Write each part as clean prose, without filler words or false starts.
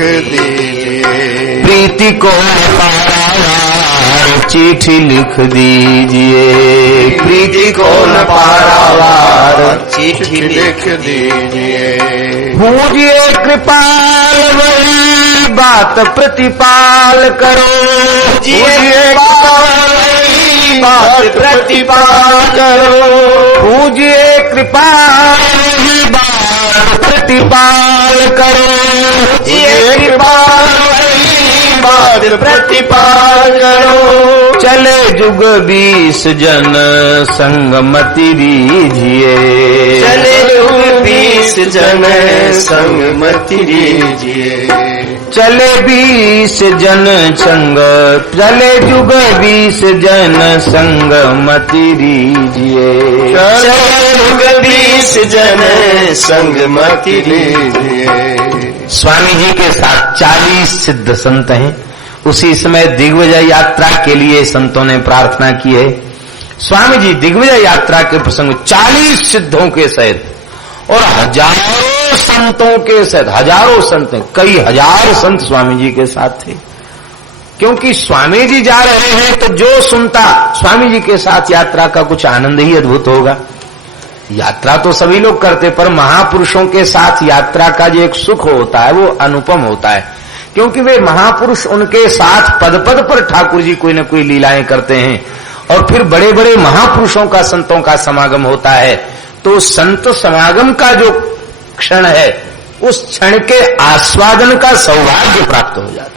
दीजिए। प्रीति को पारावार चिट्ठी लिख दीजिए। प्रीति को न पारावार चिट्ठी लिख दीजिए। पूजिए कृपाल वही बात प्रतिपाल करो। पूजिए बात प्रतिपाल करो। पूजिए कृपाल वही बात प्रतिपाल करो। पूजिए कृपाल वही बात प्रतिपाल करो। चले जुग 20 जन संगमति दीजिए। चले जुग 20 जन संगमति दीजिए। चले 20 जन संग, चले जुग 20 जन संगमति दीजिए। चले जुग 20 जन संगमति दीजिए। स्वामी जी के साथ 40 सिद्ध संत हैं। उसी समय दिग्विजय यात्रा के लिए संतों ने प्रार्थना की है। स्वामी जी दिग्विजय यात्रा के प्रसंग 40 सिद्धों के सहित और हजारों संतों के सहित, हजारों संत, कई हजार संत स्वामी जी के साथ थे। क्योंकि स्वामी जी जा रहे हैं तो जो सुनता स्वामी जी के साथ यात्रा का कुछ आनंद ही अद्भुत होगा। यात्रा तो सभी लोग करते, पर महापुरुषों के साथ यात्रा का जो एक सुख होता है वो अनुपम होता है। क्योंकि वे महापुरुष, उनके साथ पद पद पर ठाकुर जी कोई न कोई लीलाएं करते हैं। और फिर बड़े बड़े महापुरुषों का, संतों का समागम होता है। तो संत समागम का जो क्षण है, उस क्षण के आस्वादन का सौभाग्य प्राप्त हो जाता है।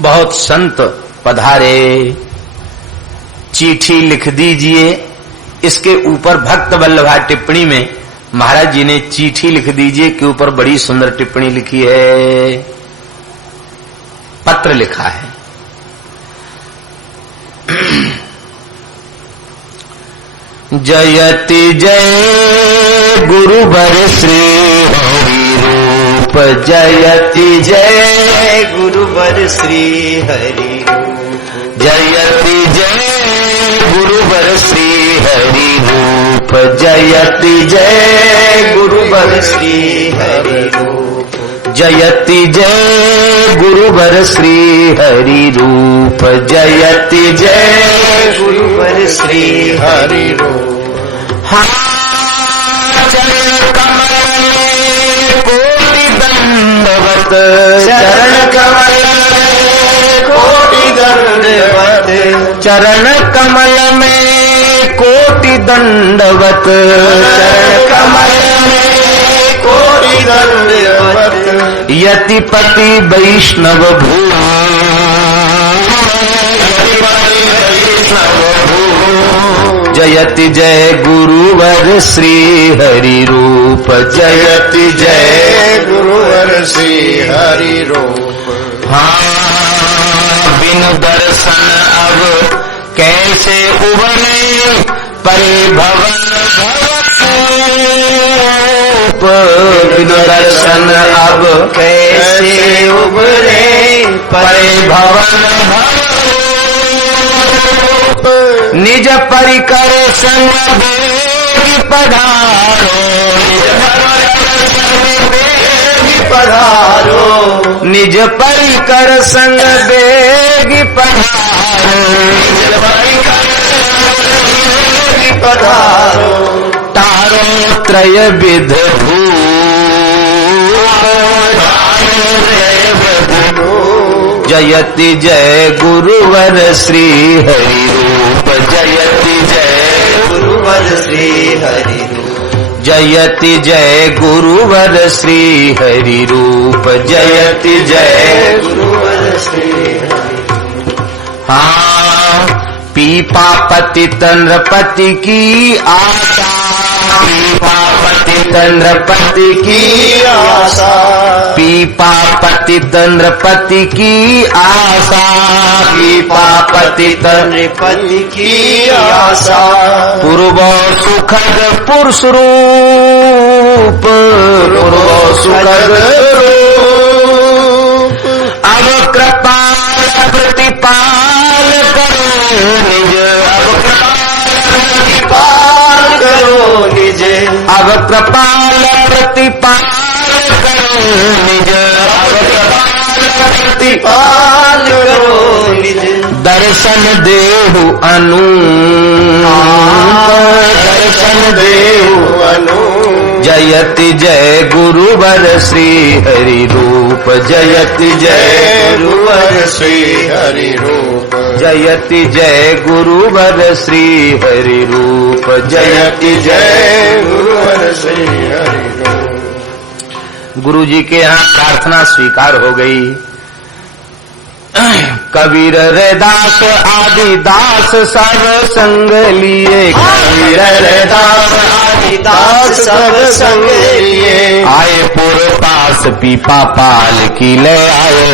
बहुत संत पधारे, चिट्ठी लिख दीजिए। इसके ऊपर भक्त वल्लभा टिप्पणी में महाराज जी ने चिट्ठी लिख दीजिए के ऊपर बड़ी सुंदर टिप्पणी लिखी है, पत्र लिखा है। जयति जय गुरुवर श्री हरि रूप। जयति जय गुरुवर श्री हरि रूप। जयति जय गुरुवर श्री हरि रूप। जयति जय गुरुवर श्री हरि रूप। जयति जय गुरुवर श्री हरि रूप। जयति जय गुरुवर श्री हरि रूप। हाँ चरण कमल में कोटि दंडवत। चरण कमल में कोटि दंडवत। चरण कमल में कोटि दंडवत। चरण कमल में कोटि दंडवत। यतिपति वैष्णव भू। जयति जय गुरुवर श्री हरि रूप। जयति जय गुरुवर श्री हरि रूप। हाँ बिन दर्शन अब कैसे उबरे परिभवन भवरूप। बिन दर्शन अब कैसे उबरे परिभवन भवरूप। निज परिकर संग बेगी पधारो। पधारो। निज परिकर संग बेगी पधारो। पधारो। तारो त्रय विध भू। जयति जय गुरुवर श्री हरि रूप। जयति जय गुरुवर श्री हरि रूप। जयति जय गुरुवर श्री हरि रूप। जयति जय गुरुवर श्री हरि रूप। हाँ पीपापति तंद्रपति की आशा। पीपापति तंद्रपति की आशा। पीपापति तंद्रपति की आशा। पीपापति तंद्रपति की आशा। पूर्व सुखद पुरुष रूप। पूर्व सुखद रूप। अब कृपाल प्रतिपाल करो निज। पाल करो निज। अब कृपाल प्रतिपाल करो दर्शन देहु अनूप दर्शन देहु अनूप जयति जय गुरुवर श्री हरि रूप जयति जय गुरुवर श्री हरि रूप जयति जय गुरुवर श्री हरि रूप जयति जय गुरुवर श्री हरि रूप। गुरु जी के यहाँ प्रार्थना स्वीकार हो गई। कबीर रैदास आदि दास सब संग लिए कबीर रैदास आदि दास सब संग लिए आए पुर पास पीपा पाल की ले आए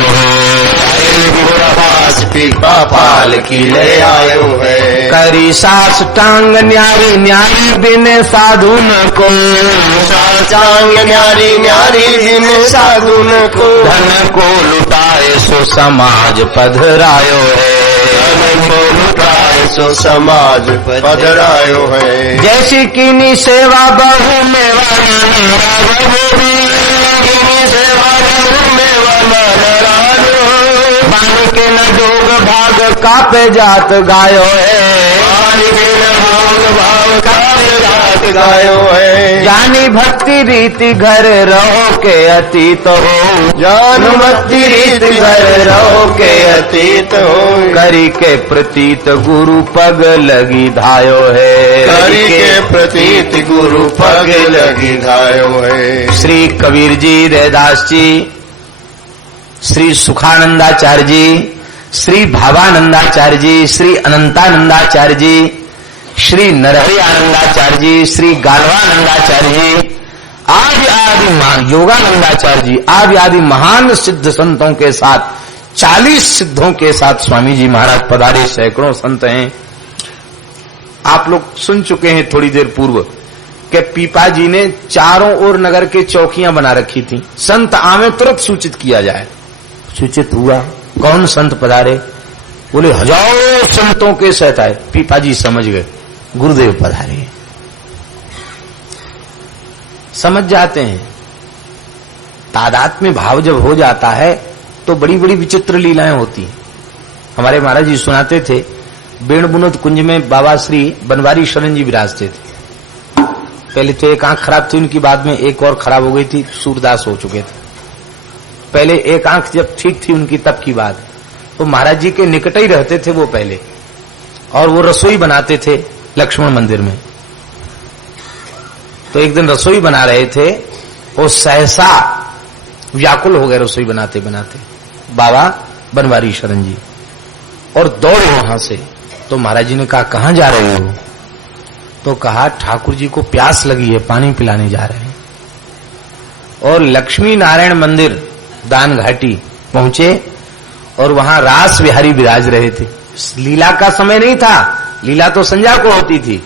पास पीपा पाल की ले आयो है करी सास टांग न्यारी न्यारी बिन साधु न को चांग न्यारी न्यारी बिन साधु न को धन को लुटाए सो समाज पधरायो है सो समाज पधरायो है जैसी कीनी सेवा बहु में बान के न जोग भाग कापे जात गायो है गायो है जानी भक्ति रीति घर रहो के अतीत हो जान भक्ति रीति घर रहो के अतीत हो करी के प्रतीत गुरु पग लगी धायो है करी के प्रतीत गुरु पग लगी धायो है। श्री कबीर जी रैदास जी श्री सुखानंदाचार्य जी श्री भावानंदाचार्य जी श्री अनंतानंदाचार्य जी श्री नरहरि आनंदाचार्य जी श्री गालवानंदाचार्य जी आदि योगानंदाचार्य जी आदि महान सिद्ध संतों के साथ 40 सिद्धों के साथ स्वामी जी महाराज पधारे। सैकड़ों संत हैं। आप लोग सुन चुके हैं थोड़ी देर पूर्व कि पीपा जी ने चारों ओर नगर के चौकियां बना रखी थी। संत आवे तुरंत सूचित किया जाए। सूचित हुआ कौन संत पधारे? बोले हजारों संतों के साथ आए। पीपा जी समझ गए गुरुदेव पधारे। समझ जाते हैं तादात्म्य भाव जब हो जाता है तो बड़ी बड़ी विचित्र लीलाएं होती हैं। हमारे महाराज जी सुनाते थे बेण बुनद कुंज में बाबा श्री बनवारी शरण जी विराजते थे। पहले तो एक आंख खराब थी उनकी, बाद में एक और खराब हो गई थी, सूरदास हो चुके थे। पहले एक आंख जब ठीक थी उनकी तब की बात, तो महाराज जी के निकट ही रहते थे वो पहले, और वो रसोई बनाते थे लक्ष्मण मंदिर में। तो एक दिन रसोई बना रहे थे, वो सहसा व्याकुल हो गए रसोई बनाते बनाते बाबा बनवारी शरण जी, और दौड़े वहां से। तो महाराज जी ने कहा कहां जा रहे हो? तो कहा ठाकुर जी को प्यास लगी है, पानी पिलाने जा रहे हैं। और लक्ष्मी नारायण मंदिर दान घाटी पहुंचे और वहां रास बिहारी विराज रहे थे। लीला का समय नहीं था, लीला तो संध्या को होती थी,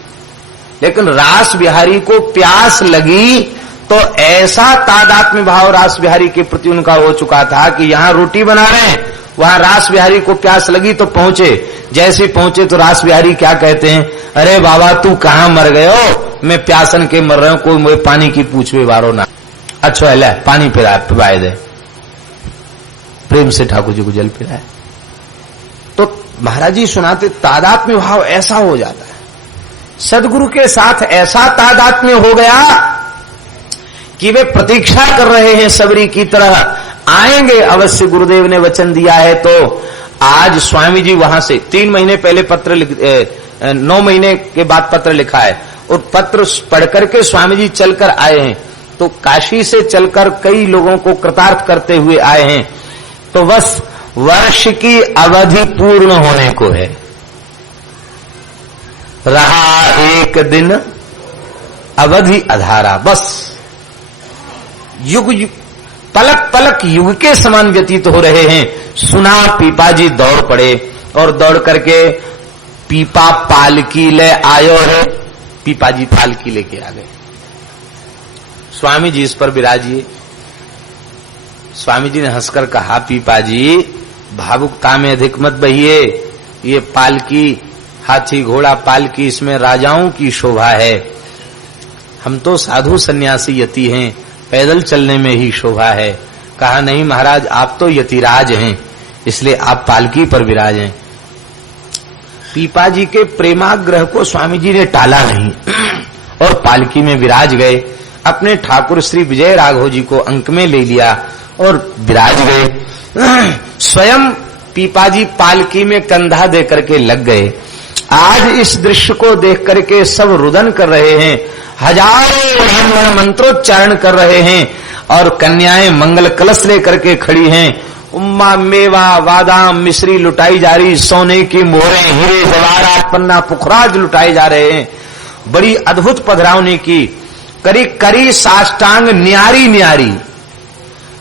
लेकिन रास बिहारी को प्यास लगी तो ऐसा तादात्म्य भाव रास बिहारी के प्रति उनका हो चुका था कि यहां रोटी बना रहे हैं, वहां रास बिहारी को प्यास लगी तो पहुंचे। जैसे पहुंचे तो रास बिहारी क्या कहते हैं, अरे बाबा तू कहां मर गए हो? मैं प्यासन के मर रहा हूं, कोई मुझे पानी की पूछवे वारो ना। अच्छा ले पानी पिलाए दे। प्रेम से ठाकुर जी को जल पिलाए। तो महाराज जी सुनाते तादात्म्य भाव ऐसा हो जाता है। सदगुरु के साथ ऐसा तादात्म्य हो गया कि वे प्रतीक्षा कर रहे हैं सबरी की तरह, आएंगे अवश्य, गुरुदेव ने वचन दिया है। तो आज स्वामी जी वहां से 3 महीने पहले पत्र 9 महीने के बाद पत्र लिखा है, और पत्र पढ़ करके स्वामी जी चलकर आए हैं। तो काशी से चलकर कई लोगों को कृतार्थ करते हुए आए हैं। तो बस वर्ष की अवधि पूर्ण होने को है, रहा एक दिन अवधि अधारा। बस युग पलक पलक युग के समान व्यतीत हो रहे हैं। सुना पीपा जी दौड़ पड़े और दौड़ करके पीपा पालकी ले आयो है। पीपा जी पालकी लेके आ गए। स्वामी जी इस पर विराजिए। स्वामी जी ने हंसकर कहा, पीपा जी भावुकता में अधिक मत बहिए, ये पालकी हाथी घोड़ा पालकी, इसमें राजाओं की शोभा है। हम तो साधु सन्यासी यति हैं, पैदल चलने में ही शोभा है। कहा नहीं महाराज, आप तो यतिराज हैं, इसलिए आप पालकी पर विराज हैं। पीपा जी के प्रेमाग्रह को स्वामी जी ने टाला नहीं और पालकी में विराज गए। अपने ठाकुर श्री विजय राघव जी को अंक में ले लिया और विराज गए। स्वयं पीपा जी पालकी में कंधा दे करके लग गए। आज इस दृश्य को देख करके सब रुदन कर रहे हैं, हजारों मंत्रोच्चारण कर रहे हैं और कन्याएं मंगल कलश लेकर के खड़ी हैं। उम्मा मेवा बादाम मिश्री लुटाई जा रही, सोने की मोहरें हीरे जवाहरात पन्ना पुखराज लुटाए जा रहे हैं। बड़ी अद्भुत पधरावनी की करी करी साष्टांग न्यारी न्यारी।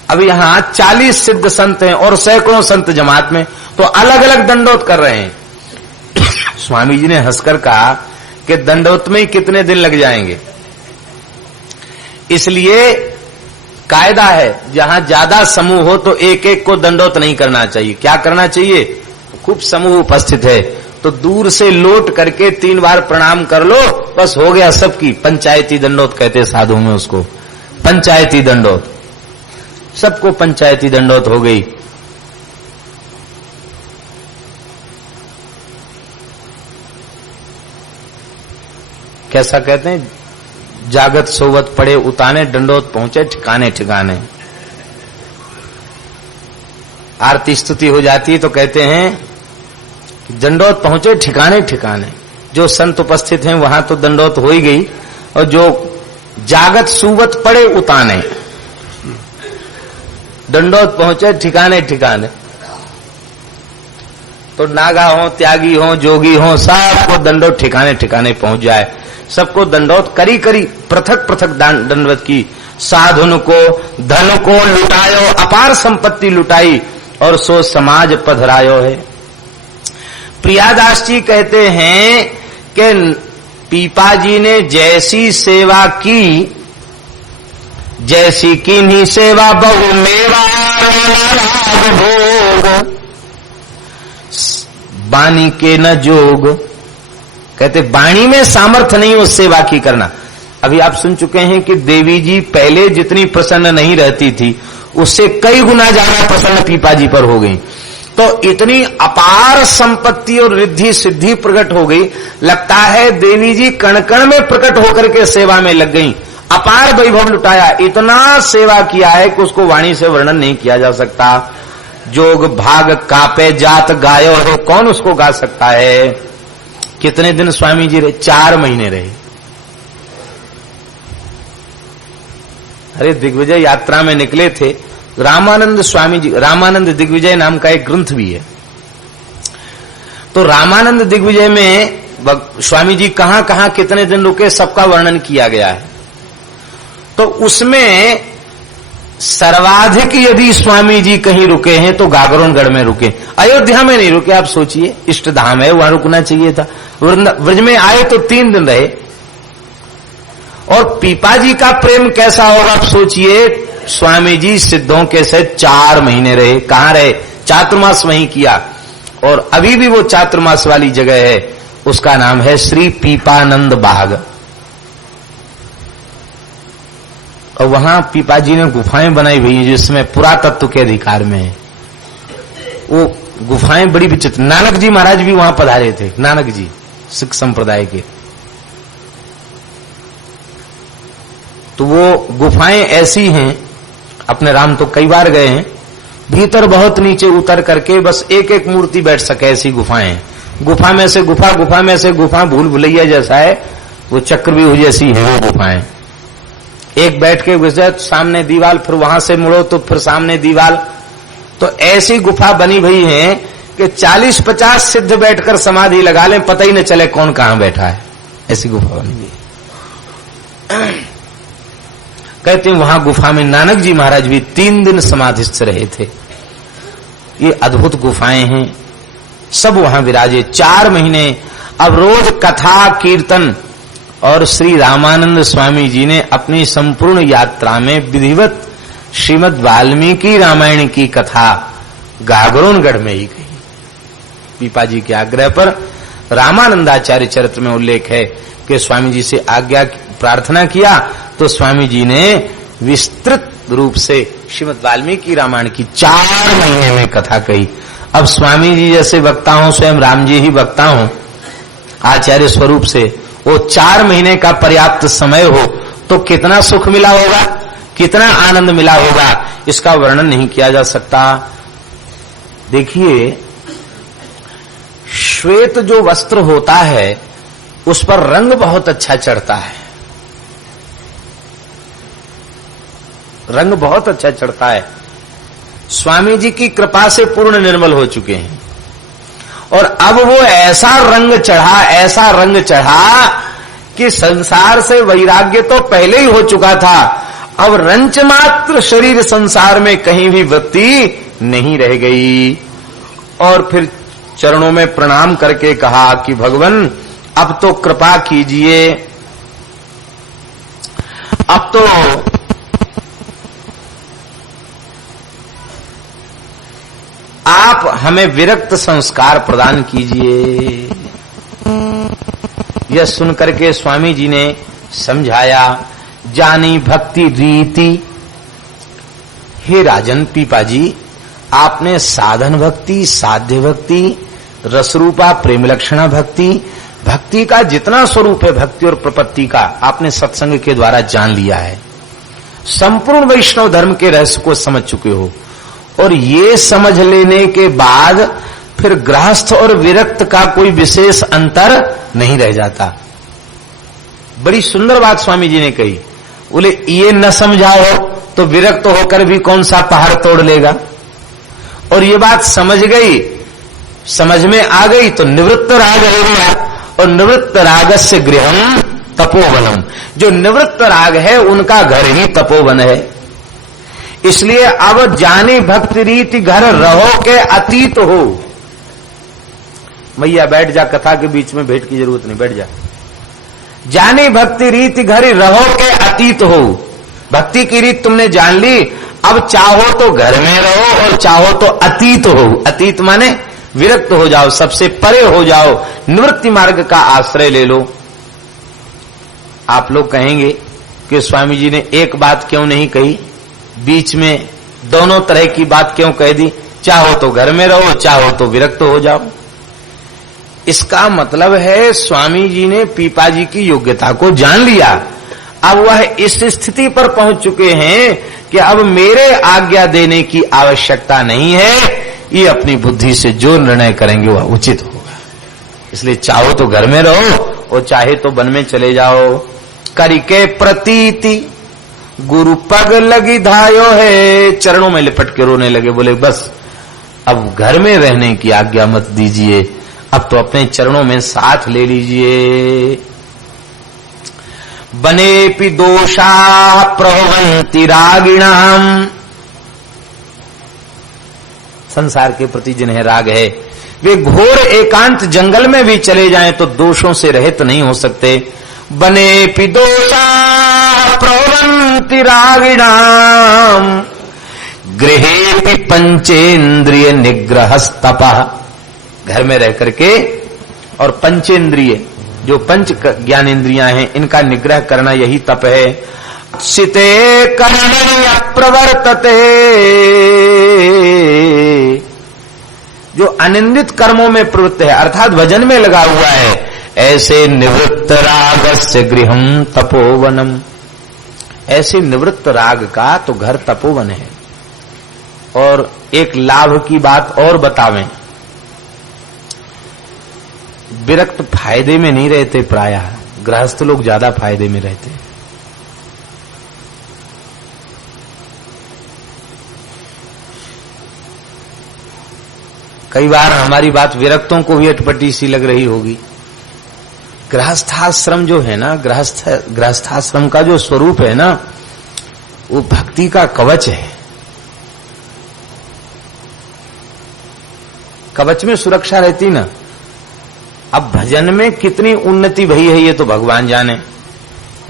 अब यहाँ 40 सिद्ध संत हैं और सैकड़ों संत जमात में, तो अलग अलग दंडोत कर रहे हैं। स्वामी जी ने हंसकर कहा कि दंडोत में ही कितने दिन लग जाएंगे, इसलिए कायदा है जहां ज्यादा समूह हो तो एक एक को दंडोत नहीं करना चाहिए। क्या करना चाहिए? खूब समूह उपस्थित है तो दूर से लौट करके 3 बार प्रणाम कर लो, बस हो गया सबकी। पंचायती दंडोत कहते साधु में उसको, पंचायती दंडोत। सबको पंचायती दंडोत हो गई। कैसा कहते हैं? जागत सोवत पड़े उताने, दंडोत पहुंचे ठिकाने ठिकाने। आरती स्तुति हो जाती है तो कहते हैं कि दंडोत पहुंचे ठिकाने ठिकाने। जो संत उपस्थित हैं वहां तो दंडोत हो ही गई, और जो जागत सुवत पड़े उताने, दंडोत पहुंचे ठिकाने ठिकाने। तो नागा हो, त्यागी हो, जोगी हो, सबको दंडोत ठिकाने ठिकाने पहुंच जाए। सबको दंडोत करी करी पृथक पृथक दंडवत की। साधुन को धन को लुटायो, अपार संपत्ति लुटाई और सो समाज पधरायो है। प्रियादास जी कहते हैं कि पीपा जी ने जैसी सेवा की, जैसी कीन्ही सेवा बहु मेवा भोग, बानी के न जोग। कहते बाणी में सामर्थ्य नहीं उस सेवा की करना। अभी आप सुन चुके हैं कि देवी जी पहले जितनी प्रसन्न नहीं रहती थी उससे कई गुना ज्यादा प्रसन्न पीपा जी पर हो गई। तो इतनी अपार संपत्ति और रिद्धि सिद्धि प्रकट हो गई, लगता है देवी जी कण कण में प्रकट होकर के सेवा में लग गई। अपार वैभव लुटाया, इतना सेवा किया है कि उसको वाणी से वर्णन नहीं किया जा सकता। जोग भाग कापे जात गायो है, कौन उसको गा सकता है। कितने दिन स्वामी जी रहे? 4 महीने रहे। अरे दिग्विजय यात्रा में निकले थे। रामानंद स्वामी जी, रामानंद दिग्विजय नाम का एक ग्रंथ भी है। तो रामानंद दिग्विजय में स्वामी जी कहां कहां कितने दिन रुके सबका वर्णन किया गया है। तो उसमें सर्वाधिक यदि स्वामी जी कहीं रुके हैं तो गागरोनगढ़ में रुके, अयोध्या में नहीं रुके। आप सोचिए, इष्ट धाम है, वहां रुकना चाहिए था। व्रज में आए तो 3 दिन रहे। और पीपा जी का प्रेम कैसा होगा आप सोचिए। स्वामी जी सिद्धों के साथ 4 महीने रहे। कहां रहे? चातुर्मास वहीं किया। और अभी भी वो चातुर्मास वाली जगह है, उसका नाम है श्री पीपानंद बाग। और वहां पीपा जी ने गुफाएं बनाई हुई हैं जिसमें पुरातत्व के अधिकार में है। वो गुफाएं बड़ी विचित्र। नानक जी महाराज भी वहां पधारे थे, नानक जी सिख संप्रदाय के। तो वो गुफाएं ऐसी हैं, अपने राम तो कई बार गए हैं, भीतर बहुत नीचे उतर करके बस एक एक मूर्ति बैठ सके ऐसी गुफाएं। गुफा में से गुफा, गुफा में से गुफा, भूल भुलैया जैसा है वो, चक्रव्यूह जैसी है वो गुफाएं। एक बैठ के गुजरे, सामने दीवाल, फिर वहां से मुड़ो तो फिर सामने दीवाल। तो ऐसी गुफा बनी हुई है कि 40-50 सिद्ध बैठकर समाधि लगा लें, पता ही न चले कौन कहां बैठा है। ऐसी गुफा बनी हुई है। कहते हैं वहां गुफा में नानक जी महाराज भी 3 दिन समाधिस्थ रहे थे। ये अद्भुत गुफाएं हैं, सब वहां विराजे 4 महीने। अब रोज कथा कीर्तन, और श्री रामानंद स्वामी जी ने अपनी संपूर्ण यात्रा में विधिवत श्रीमद् वाल्मीकि रामायण की कथा गागरोनगढ़ में ही कही। पीपा जी के आग्रह पर रामानंदाचार्य चरित्र में उल्लेख है कि स्वामी जी से आज्ञा प्रार्थना किया तो स्वामी जी ने विस्तृत रूप से श्रीमद् वाल्मीकि रामायण की 4 महीने में कथा कही। अब स्वामी जी जैसे वक्ता हूं, स्वयं राम जी ही वक्ता हूं, आचार्य स्वरूप से, वो 4 महीने का पर्याप्त समय हो तो कितना सुख मिला होगा, कितना आनंद मिला होगा, इसका वर्णन नहीं किया जा सकता। देखिए, श्वेत जो वस्त्र होता है उस पर रंग बहुत अच्छा चढ़ता है, रंग बहुत अच्छा चढ़ता है। स्वामी जी की कृपा से पूर्ण निर्मल हो चुके हैं और अब वो ऐसा रंग चढ़ा कि संसार से वैराग्य तो पहले ही हो चुका था, अब रंच मात्र शरीर संसार में कहीं भी वृत्ति नहीं रह गई। और फिर चरणों में प्रणाम करके कहा कि भगवान अब तो कृपा कीजिए, अब तो आप हमें विरक्त संस्कार प्रदान कीजिए। यह सुनकर के स्वामी जी ने समझाया, जानी भक्ति रीति। हे राजन पीपाजी, आपने साधन भक्ति, साध्य भक्ति, रसरूपा प्रेम लक्षणा भक्ति, भक्ति का जितना स्वरूप है भक्ति और प्रपत्ति का आपने सत्संग के द्वारा जान लिया है, संपूर्ण वैष्णव धर्म के रहस्य को समझ चुके हो। और ये समझ लेने के बाद फिर गृहस्थ और विरक्त का कोई विशेष अंतर नहीं रह जाता। बड़ी सुंदर बात स्वामी जी ने कही। बोले ये न समझाओ तो विरक्त होकर भी कौन सा पहाड़ तोड़ लेगा, और ये बात समझ गई, समझ में आ गई तो निवृत्त राग हो गया। और निवृत्त रागस्य गृहम तपोवनम, जो निवृत्त राग है उनका घर ही तपोवन है। इसलिए अब जानी भक्ति रीति घर रहो के अतीत हो। मैया बैठ जा, कथा के बीच में भेंट की जरूरत नहीं, बैठ जा। जानी भक्ति रीति घर रहो के अतीत हो। भक्ति की रीत तुमने जान ली, अब चाहो तो घर में रहो और चाहो तो अतीत हो। अतीत माने विरक्त हो जाओ, सबसे परे हो जाओ, निवृत्ति मार्ग का आश्रय ले लो। आप लोग कहेंगे कि स्वामी जी ने एक बात क्यों नहीं कही, बीच में दोनों तरह की बात क्यों कह दी, चाहो तो घर में रहो, चाहो तो विरक्त हो जाओ। इसका मतलब है स्वामी जी ने पीपा जी की योग्यता को जान लिया। अब वह इस स्थिति पर पहुंच चुके हैं कि अब मेरे आज्ञा देने की आवश्यकता नहीं है, ये अपनी बुद्धि से जो निर्णय करेंगे वह उचित होगा। इसलिए चाहो तो घर में रहो और चाहे तो वन में चले जाओ। करिके प्रतीति गुरु पग लगी धायो है, चरणों में लिपट के रोने लगे। बोले बस अब घर में रहने की आज्ञा मत दीजिए, अब तो अपने चरणों में साथ ले लीजिए। बनेपि दोषा प्रभवन्ति रागिणाम, संसार के प्रति जिन्हें राग है वे घोर एकांत जंगल में भी चले जाएं तो दोषों से रहित नहीं हो सकते। बनेपि दोषा प्रभवन्ति रागिणाम गृहेपि पंचेन्द्रिय निग्रहस्तपः, घर में रह करके और पंचेन्द्रिय जो पंच ज्ञानेन्द्रियां हैं इनका निग्रह करना यही तप है। सिते कर्मण्य प्रवर्तते, जो अनिंदित कर्मों में प्रवृत्त है अर्थात भजन में लगा हुआ है, ऐसे निवृत्त रागस्य गृहम तपोवनम, ऐसे निवृत्त राग का तो घर तपोवन है। और एक लाभ की बात और बतावें, विरक्त फायदे में नहीं रहते, प्रायः गृहस्थ लोग ज्यादा फायदे में रहते हैं। कई बार हमारी बात विरक्तों को भी अटपटी सी लग रही होगी। गृहस्थाश्रम जो है ना, गृहस्थाश्रम का जो स्वरूप है ना, वो भक्ति का कवच है। कवच में सुरक्षा रहती ना। अब भजन में कितनी उन्नति भई है ये तो भगवान जाने।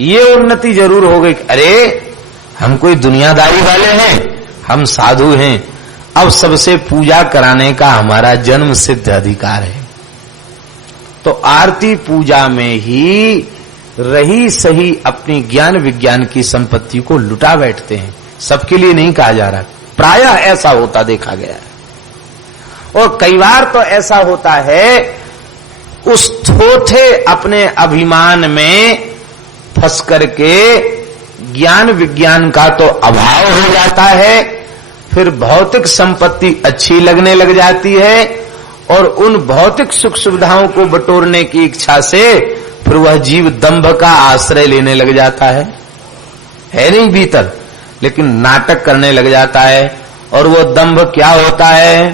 ये उन्नति जरूर हो गई, अरे हम कोई दुनियादारी वाले हैं, हम साधु हैं, अब सबसे पूजा कराने का हमारा जन्म सिद्ध अधिकार है। तो आरती पूजा में ही रही सही अपनी ज्ञान विज्ञान की संपत्ति को लुटा बैठते हैं। सबके लिए नहीं कहा जा रहा, प्रायः ऐसा होता देखा गया है। और कई बार तो ऐसा होता है उस थोथे अपने अभिमान में फंस करके ज्ञान विज्ञान का तो अभाव हो जाता है, फिर भौतिक संपत्ति अच्छी लगने लग जाती है और उन भौतिक सुख सुविधाओं को बटोरने की इच्छा से फिर वह जीव दंभ का आश्रय लेने लग जाता है नहीं भीतर, लेकिन नाटक करने लग जाता है। और वो दंभ क्या होता है?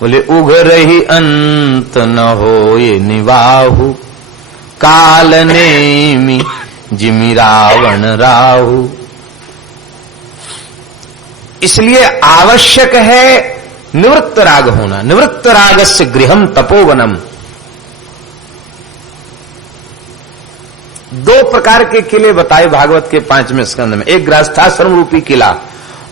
बोले उघर ही अंत न हो ये निवाहु, काल नेमि जिमि रावण राहु। इसलिए आवश्यक है निवृत्त राग होना। निवृत्त रागस्य गृहम तपोवनम। दो प्रकार के किले बताए भागवत के 5वें स्कंद में। एक गृहस्थाश्रम रूपी किला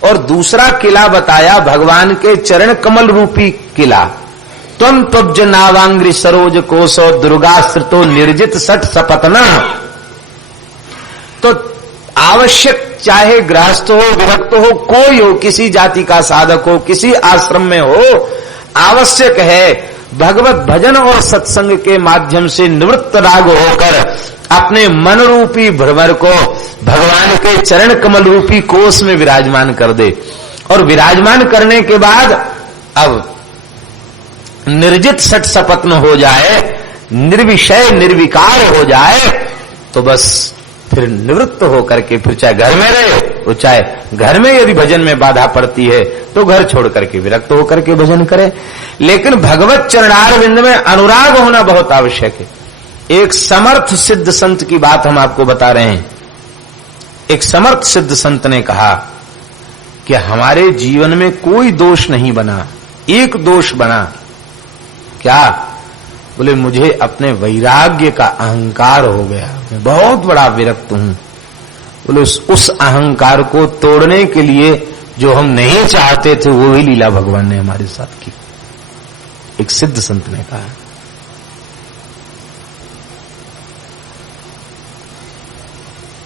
और दूसरा किला बताया भगवान के चरण कमल रूपी किला। त्वं त्वब्ज नावांग्रि सरोज कोसो दुर्गाश्रितो निर्जित सठ सपतना। तो आवश्यक चाहे गृहस्थ हो, विभक्त हो, कोई हो, किसी जाति का साधक हो, किसी आश्रम में हो, आवश्यक है भगवत भजन और सत्संग के माध्यम से निवृत्त राग होकर अपने मन रूपी भ्रमर को भगवान के चरण कमल रूपी कोष में विराजमान कर दे। और विराजमान करने के बाद अब निर्जित सठ सपत्न हो जाए, निर्विषय निर्विकार हो जाए, तो बस फिर निवृत्त होकर के फिर चाहे घर में रहे, वो चाहे घर में यदि भजन में बाधा पड़ती है तो घर छोड़ करके विरक्त होकर के भजन करे। लेकिन भगवत चरणारविंद में अनुराग होना बहुत आवश्यक है। एक समर्थ सिद्ध संत की बात हम आपको बता रहे हैं। एक समर्थ सिद्ध संत ने कहा कि हमारे जीवन में कोई दोष नहीं बना, एक दोष बना। क्या? बोले मुझे अपने वैराग्य का अहंकार हो गया, मैं बहुत बड़ा विरक्त हूं। बोले उस अहंकार को तोड़ने के लिए जो हम नहीं चाहते थे वो ही लीला भगवान ने हमारे साथ की। एक सिद्ध संत ने कहा।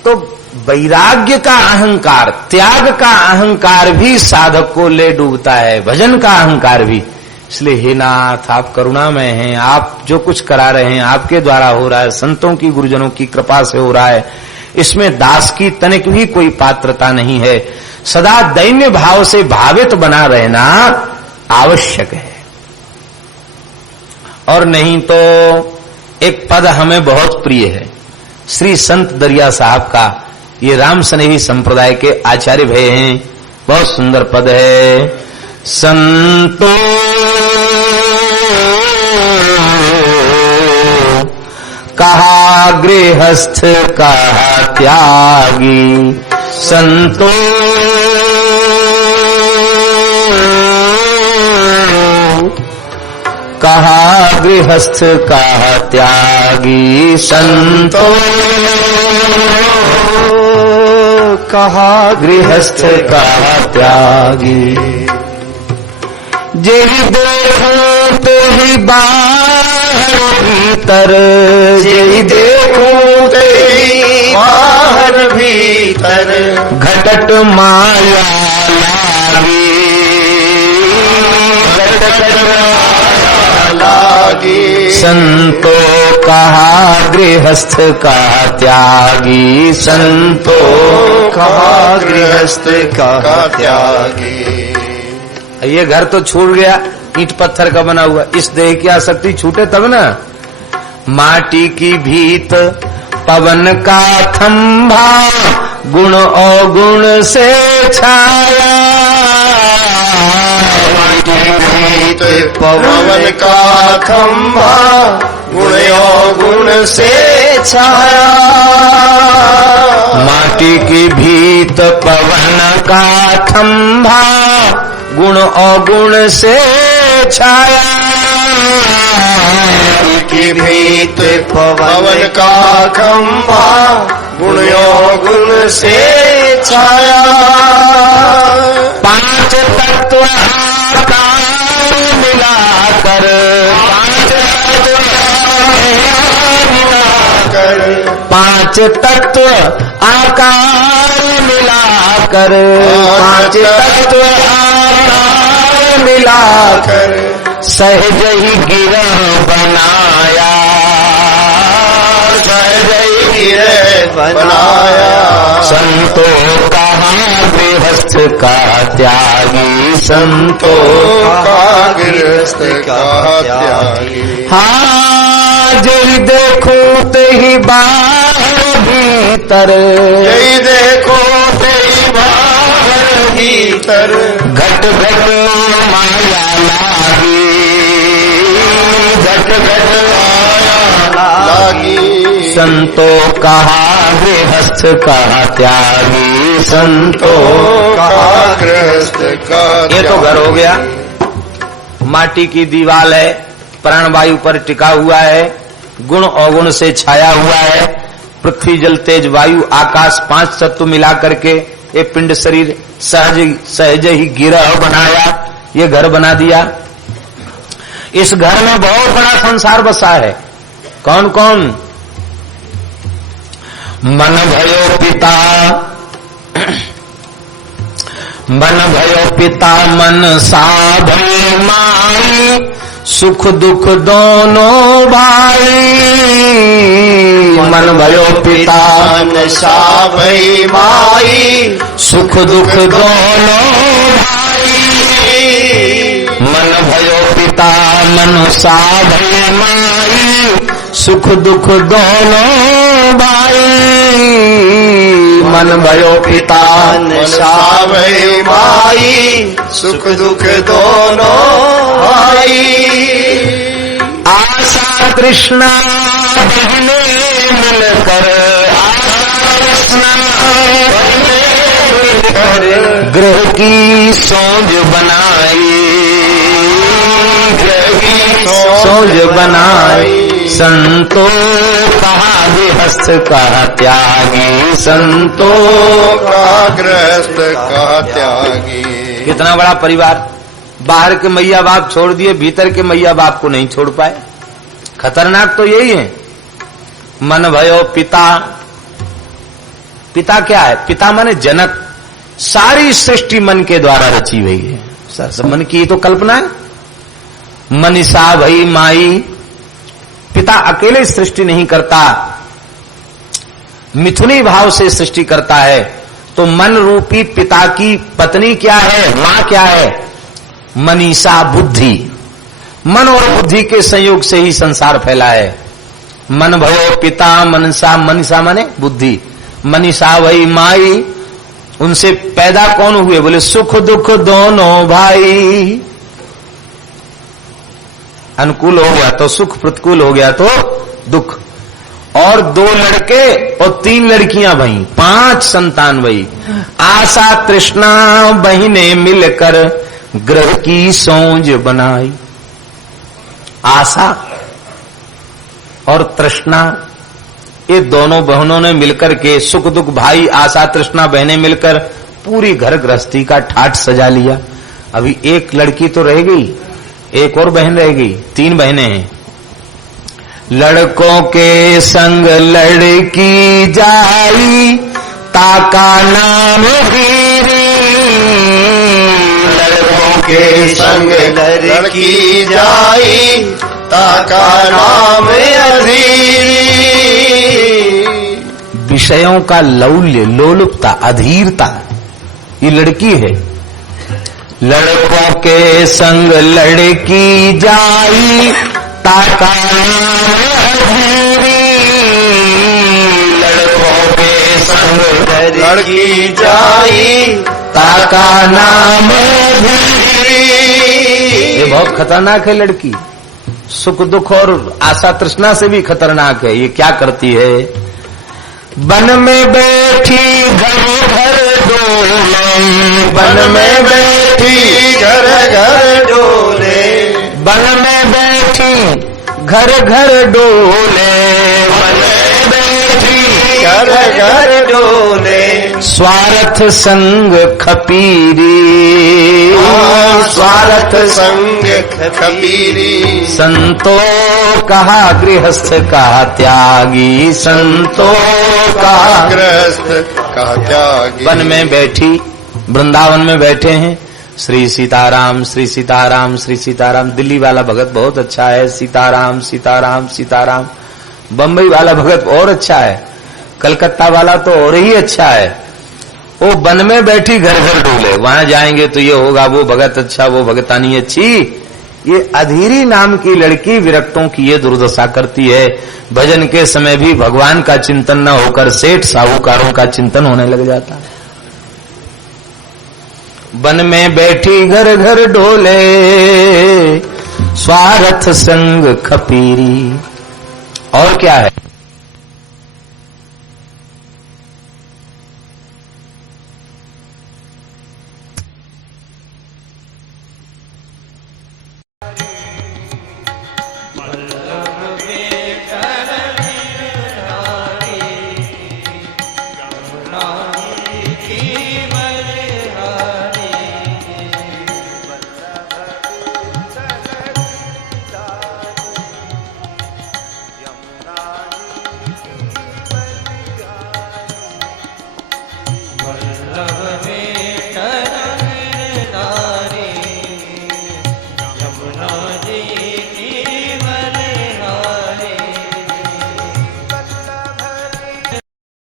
तो वैराग्य का अहंकार, त्याग का अहंकार भी साधक को ले डूबता है, भजन का अहंकार भी। इसलिए हे नाथ आप करुणामय हैं, आप जो कुछ करा रहे हैं आपके द्वारा हो रहा है, संतों की गुरुजनों की कृपा से हो रहा है, इसमें दास की तनिक भी कोई पात्रता नहीं है। सदा दैन्य भाव से भावित बना रहना आवश्यक है। और नहीं तो एक पद हमें बहुत प्रिय है, श्री संत दरिया साहब का। ये राम स्नेही संप्रदाय के आचार्य भय हैं, बहुत सुंदर पद है। संतो कहा गृहस्थ कहा त्यागी, संतो कहा गृहस्थ कहा त्यागी, संतो कहा गृहस्थ कहा त्यागी। जेहि देखो तेहि बाहर भीतर, जेहि देखो तेहि बाहर भीतर, घटट माया लागी, संतो कहा गृहस्थ कहा त्यागी, संतो कहा गृहस्थ कहा त्यागी। ये घर तो छूट गया, ईंट पत्थर का बना हुआ, इस देह की आसक्ति छूटे तब ना। माटी की भीत पवन का खंभा, गुण अवगुण से छाया, माटी की भीत पवन का खंभा, गुण अवगुण से छाया, माटी की भीत पवन का खंभा, गुण अवगुण से छाया, की भीत पवन का खंभा, गुण अवगुण से छाया। पांच तत्व आकार मिलाकर, पांच तत्व आकार मिलाकर, पांच तत्व मिलाकर, सहज ही गिरह बनाया, बनाया। संतों कहा गृहस्थ का त्यागी, संतों का गृहस्थ का त्यागी। हाँ जय देखो ते ही बाहर भीतर, यही देखो तेरी बाहर भीतर, घट घट माया लागी, घट घट लागी। संतों कहा गृहस्थ का त्यागी, संतों का गृहस्थ का ये तो घर हो गया, माटी की दीवाल है, प्राणवायु पर टिका हुआ है, गुण अवगुण से छाया हुआ है, पृथ्वी जल तेज वायु आकाश 5 तत्व मिला करके ये पिंड शरीर सहज ही गिरह बनाया, ये घर बना दिया। इस घर में बहुत बड़ा संसार बसा है। कौन कौन? मन भयो पिता, मन भयो पिता मन सा भय माई, सुख दुख दोनों भाई। मन भयो पिता मन सा भई माई, सुख दुख दोनों भाई। मन भयो पिता मन सा भय माई, सुख दुख दोनों भाई। मन भयो पिता मन सा भई माई, सुख दुख दोनों भाई। आशा कृष्णा बहने मिलकर, आशा कृष्णा बहने मिलकर गृह की सोज बनाई, गृह की सोज बनाई। संतों कहा गृहस्थ का त्यागी, संतों का गृहस्थ का त्यागी। कितना बड़ा परिवार, बाहर के मैया बाप छोड़ दिए, भीतर के मैया बाप को नहीं छोड़ पाए। खतरनाक तो यही है। मन भयो पिता, पिता क्या है? पिता माने जनक। सारी सृष्टि मन के द्वारा रची हुई है, सर मन की तो कल्पना है। मनीषा भई माई, पिता अकेले सृष्टि नहीं करता, मिथुनी भाव से सृष्टि करता है। तो मन रूपी पिता की पत्नी क्या है, मां क्या है? मनीषा बुद्धि। मन और बुद्धि के संयोग से ही संसार फैला है। मन भयो पिता मनसा, मनीषा माने बुद्धि, मनीषा भई माई। उनसे पैदा कौन हुए? बोले सुख दुख दोनों भाई। अनुकूल हो गया तो सुख, प्रतिकूल हो गया तो दुख। और 2 लड़के और 3 लड़कियां भई, 5 संतान भई। आशा तृष्णा बहिने मिलकर ग्रह की सोज बनाई। आशा और तृष्णा ये दोनों बहनों ने मिलकर के, सुख दुख भाई आशा तृष्णा बहनें मिलकर पूरी घर गृहस्थी का ठाट सजा लिया। अभी एक लड़की तो रह गई, एक और बहन रह गई, 3 बहनें हैं। लड़कों के संग लड़की जाई, ताका नाम वीरी। लड़कों के संग लड़की जाई, ताका नाम अधीरी। विषयों का लौल्य, लोलुपता, अधीरता, ये लड़की है। लड़कों के संग लड़की जाई, ताका नाम अधीरी। लड़कों के संग लड़की जाई, ताका नाम अधीरी। ये बहुत खतरनाक है लड़की, सुख दुख और आशा तृष्णा से भी खतरनाक है। ये क्या करती है? वन में बैठी घर घर डोले, वन में बैठी घर घर डोले, वन में बैठी घर घर डोले, वन में बैठी घर घर डोले। स्वार्थ संग खपीरी, स्वार्थ संग खपीरी। संतों कहा गृहस्थ का त्यागी, संतों का गृहस्थ का त्यागी। वन में बैठी, वृंदावन में बैठे हैं, श्री सीताराम श्री सीताराम श्री सीताराम। दिल्ली वाला भगत बहुत अच्छा है, सीताराम सीताराम सीताराम। बम्बई वाला भगत और अच्छा है, कलकत्ता वाला तो और ही अच्छा है, वो वन में बैठी घर घर डोले, वहां जाएंगे तो ये होगा, वो भगत अच्छा, वो भगतानी अच्छी। ये अधीरी नाम की लड़की विरक्तों की ये दुर्दशा करती है, भजन के समय भी भगवान का चिंतन न होकर सेठ साहूकारों का चिंतन होने लग जाता है। वन में बैठी घर घर डोले, स्वार्थ संग खपीरी। और क्या है?